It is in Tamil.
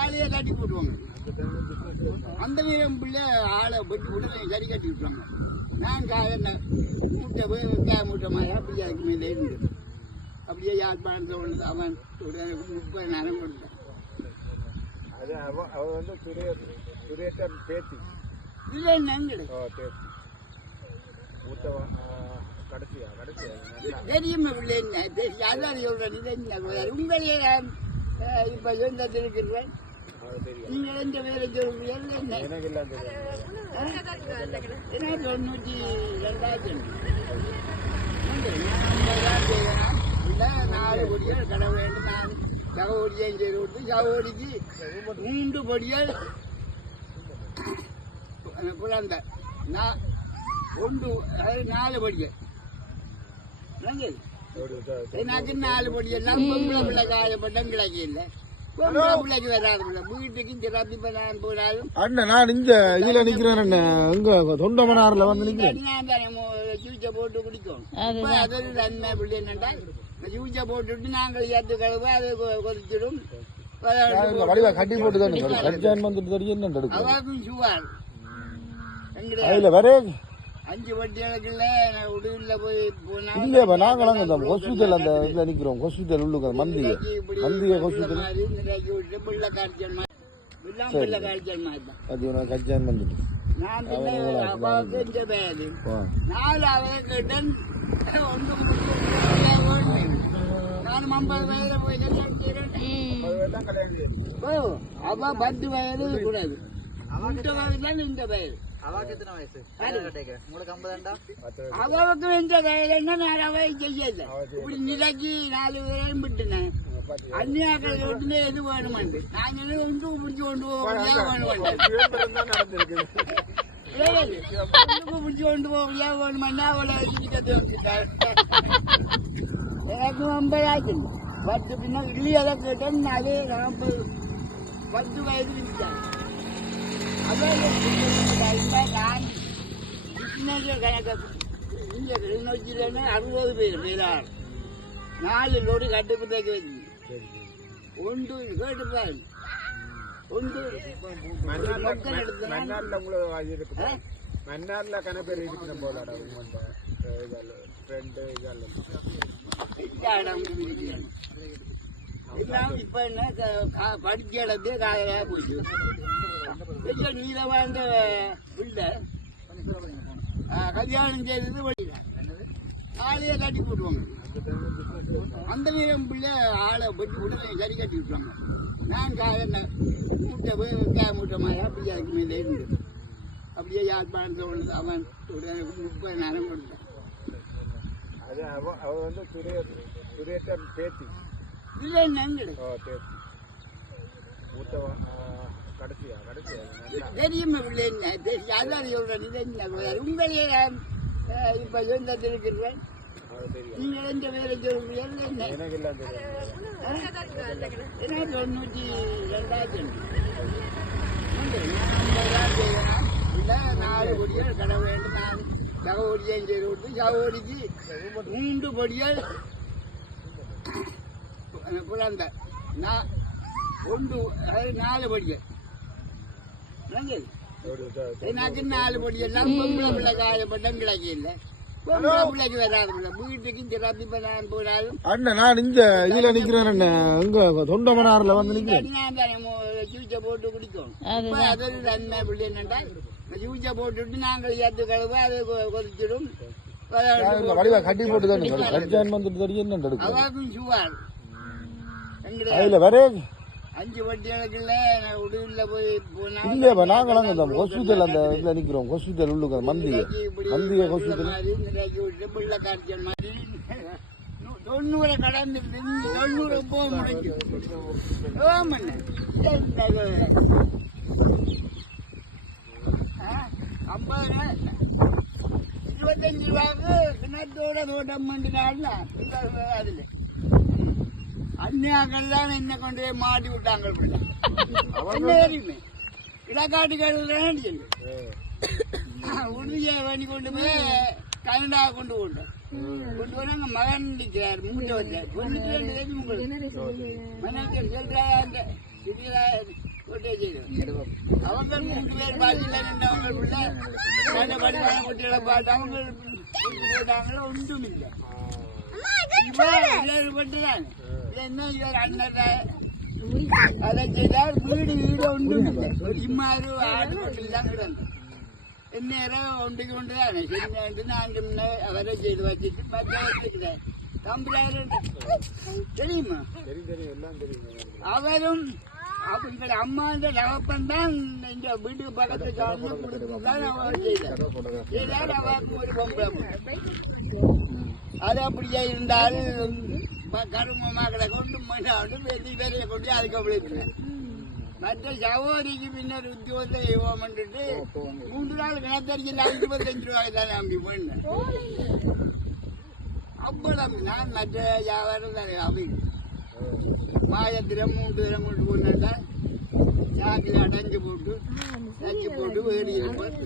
ஆளையே கட்டி போட்டுவாங்க. அந்த வீரம் பிள்ளை ஆளை வெட்டி உடனே சரி கட்டி விட்டுவாங்க. நான் என்ன மூட்டை போய் மூட்டை மாதிரி அப்படியே அதுக்கு மேலே இருந்தது. அப்படியே யாழ்ப்பாணத்தில் ஒன்று அவன் 30 நேரம் கொடுத்தேன். அது அவ வந்து சுரேஷன் பேத்தி இல்லை நங்கடு கடைசியா தெரியுமே பிள்ளை என்ன அதான் சொல்றேன். இது என்ன உங்களையே நான் இப்போ சொந்தத்தில் இருக்கிறேன். நீங்கள் எந்த வேலை சொல்றீங்க? என்ன 92,000 இல்லை 4 பொடியால் கடை வேண்டும். நான் சகோடியும் செய்து கொடுத்து சகோடிக்கு 3 பொடியால் குழந்தை. நான் 4 பொடிகள் எனக்கு 4 பொடியெல்லாம் பொம்பளை பிள்ளை காயப்பட்டம் கிடைக்க இல்லை. பொம்பளை பிள்ளைக்கு வராது பிள்ளை வீட்டுக்கும் திராப்பி பண்ணாலும் போனாலும் அண்ணன் நான் இங்க இதுல நிக்கிறேன். இங்க தொண்டமனார்ல வந்து நிக்கிறேன். நான் தானே ஜூச்சை போட்டு குடிக்கும். அது ஒரு நன்மை பிள்ளை என்னண்டா ஜூச்சை போட்டுட்டு நாங்கள் ஏற்று கழுவு அதை கொதிச்சிடும். கட்டி போட்டு தான் அவாக்கும் சுவார் வரே 5 வட்டிகளுக்குள்ள உடுவில் போய் போனா ஹாஸ்பிட்டல் அந்த இதுல நிக்கிறோம். ஹாஸ்பிட்டல் உள்ளுக்கு மந்திய ஹாஸ்பிட்டல் பிள்ளை காய்ச்சல் மாதிரி பிள்ளை காய்ச்சல் மாதிரி தான் அது கஜான் வந்துட்டு நான் அப்பாவுக்கு இந்த பேரு 4 அவரை கேட்டேன். நானும் 50 வயதுல போய் கல்யாணம் செய்யறேன். அப்பா 10 வயது கூடாது. இந்த வயது தான் இந்த வயது. அவாக்கு எத்தனை வயசு? உங்களுக்கு 50 அவாவுக்கு இந்த வயதுன்னா நான் அவை செய்யல. இப்படி நிலைக்கு 4 பேரையும் விட்டுனேன். அந்நியாக்கள் விட்டுனே எது வேணுமாண்டு நான் ஒன்று பிடிச்சி கொண்டு போவியா வேணுமாண்டேன். பிடிச்சி கொண்டு போவியா வேணுமாண்டா அவளை எனக்கு 50 ஆச்சு. 10 பின்னா இல்லையதை கேட்டேன். 10 வயது விட்டான். அதான் நான் கணக்கு இங்கே கிளிநொச்சியிலன்னு 60 பேர் 4 லோடு கட்டுக்கு தைக்க வச்சு ஒன்று கேட்டுப்பாரு ஒன்று மன்னார்ல கணப்பேர் இருக்கிற போல இப்ப என்ன படிச்ச இடத்தே காயா போயிட்டு நீல வாழ்ந்த பிள்ளை கல்யாணம் செய்தது வழியில ஆளையே கட்டி போட்டுவாங்க. அந்த வீரம் பிள்ளை ஆளை வெட்டி உடனே சரி கட்டி விட்டுவாங்க. நான் என்ன மூட்டை போய் மூட்டை மாதிரி அப்படியே அதுக்கு மேலே இருந்தது. அப்படியே யாழ்ப்பாணத்தில் ஒன்று அவன் 30 நேரம் கொடுத்தேன். அது அவ வந்து சுரேஷன் பேத்தி இல்லை நங்கடு கடைசியா தெரியுமே பிள்ளை என்ன அதான் சொல்றேன். இது என்ன உங்களையே நான் இப்போ சொந்தத்தில் இருக்கிறேன். நீங்கள் எந்த வேலை சொல்றீங்க? என்ன 92,000 இல்லை 4 பொடியால் கடை வேண்டும். நான் சகோடியும் செய்து கொடுத்து சகோடிக்கு 3 பொடியால் குழந்தை. நான் 4 பொடிகள் எனக்கு 4 பொடியெல்லாம் பொம்பளை பிள்ளை காயப்பட்டம் கிடைக்க இல்லை. பொம்பளை பிள்ளைக்கு வராது பிள்ளை வீட்டுக்கும் திராப்பி பண்ணாலும் போனாலும் அண்ணன் நான் இங்க இதுல நிக்கிறேன். இங்க தொண்டமனார்ல வந்து நிக்கிறேன். நான் தானே ஜூச்சை போட்டு குடிக்கும். அது ஒரு நன்மை பிள்ளை என்னண்டா ஜூச்சை போட்டுட்டு நாங்கள் ஏற்று கழுவு அதை கொதிச்சிடும். கட்டி போட்டு தான் கஜான் வந்துட்டு அவாக்கும் சுவார் வரே 5 வட்டிகளுக்குள்ள உடுவில் போய் போனா ஹாஸ்பிட்டல் அந்த இதுல நிக்கிறோம். ஹாஸ்பிட்டல் உள்ளுக்கு மந்திய ஹாஸ்பிட்டல் பிள்ளை காய்ச்சல் மாதிரி 90 கடந்து 90 போக முடியும். 25 ரூபாய்க்கு கிணத்தோட தோட்டம் பண்ணினால அதுல அந்நியாக்கள்லாம் என்ன கொண்டு போய் மாட்டி விட்டாங்க. தெரியுமே இடக்காட்டுகள் உறுதியை வேண்டி கொண்டு போய் கனடா கொண்டு போட்டோம். கொண்டு போய் அங்க மகன் நிற்கிறார். மூட்டை வந்தார். 92 வயசு உங்களுக்கு மனக்கு சொல்றாங்க. ஒட்டே செய்தோம். அவங்க 3 பேர் பாட்டில நின்றவங்க பிள்ளை நல்ல படிப்பான குட்டிகளை பார்த்து அவங்க போட்டாங்களோ ஒன்றும் இல்லை. பட்டுதான் என்ன இவர் அண்ணன் அதை செய்தால் வீடு ஒன்றும் இல்லை. ஒரு இம்மாறு ஆடு கொட்டில் தான் கிடந்தது. இந்நேரம் ஒன்றுக்கு ஒன்றுதான் சரி நான் முன்ன அவரை செய்து வச்சுட்டு பச்சை வச்சுக்கிறேன். தம்புராயிரம் தெரியுமா? அவரும் எங்கள் அம்மாண்ட தகப்பன் தான் இந்த வீட்டுக்கு பக்கத்து சார்ந்து கொடுத்துதான் அவர் செய்தார். அவருக்கு ஒரு பொம்பளை அது அப்படியே இருந்தால் கரும மக்களை கொண்டு மண்ணாடும் வெற்றி வேலையை கொண்டு அதுக்கு அப்படி மற்ற சகோதரிக்கு பின்னர் உத்தியோகத்தை செய்வோம்ட்டு 3 நாள் கிணத்தறிக்கல 25 ரூபாய் தான் நம்பி போனேன். அவ்வளவு நான் மற்ற வியாபாரம் தான் அப்படி மாயத்திரம் 3 தினம் கொண்டு போனாண்டா சாக்கில் அடைஞ்சு போட்டு தச்சு போட்டு வேடி இருப்பேன்.